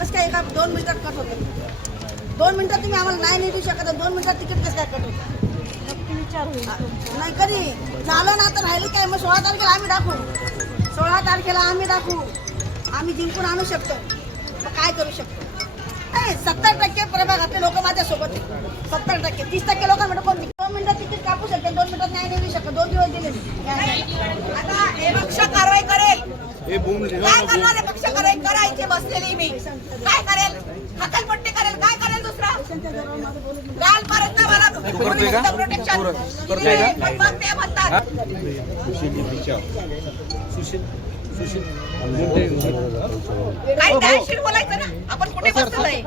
कसं काय एका दोन मिनिटात कट होतं? दोन मिनिटात तुम्ही आम्हाला नाही देऊ शकत दोन मिनिटात तिकीट कसं काय कट होतं. नाही कधी? झालं ना तर राहिलं काय? मग सोळा तारखेला आम्ही दाखवू. सोळा तारखेला आम्ही दाखवू. आम्ही जिंकून आणू शकतो. मग काय करू शकतो? नाही सत्तर टक्के प्रभागातले लोक माझ्या सोबत आहेत. सत्तर टक्के तीस टक्के लोक म्हणतो कोण दोन मिनिटात तिकीट कापू शकते दोन मिनिटात नाही नाही देऊ शकत दोन दिवस दिले मी. आता हे पक्ष कारवाई करेल काय करणार आहे? पक्ष कारवाई करायची बसलेली मी. काय करेल? हकलपट्टी करेल काय करेल दुसरं? कालपर्यंत मला प्रोटेक्शन मग ते म्हणतात. काही त्याशीर बोलायचं ना? आपण कुठे बसतोय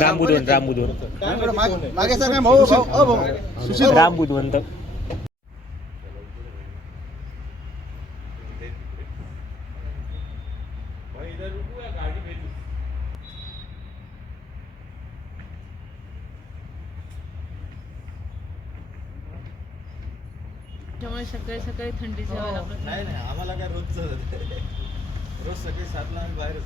राम बुधवंत राम बुधवंत. मागे सर काय भाऊ भाऊ त्यामुळे सकाळी सकाळी थंडी सेवा लागत नाही नाही आम्हाला काय रोजच रोज सकाळी सातला आम्ही बाहेरच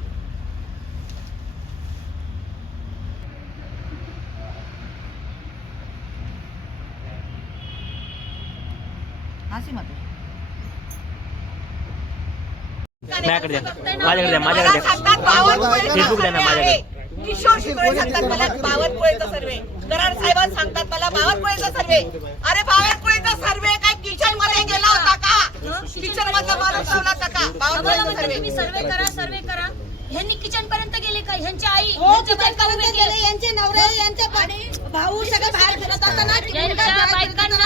हसी मध्ये माझ्याकडे द्या. माझ्याकडे द्या माझ्याकडे द्या. फेसबुक द्या ना सर्वे माझ्याकडे. किशोर शिकवळे सांगतात मला बावनकुळेचा सर्वे. कराड साहेब सांगतात मला बावनकुळेचा सर्वे. अरे बावनकुळेचा सर्वे काय किचनमध्ये गेला होता का? किचन मधला माणूस लावला होता का? बावनकुळेचा सर्वे. तुम्ही सर्वे करा सर्वे करा. ह्यांनी किचन पर्यंत गेले का? ह्यांची आई हो उभी पर्यंत गेले. यांचे नवरे यांचे भाऊ सगळे बाहेर फिरत असताना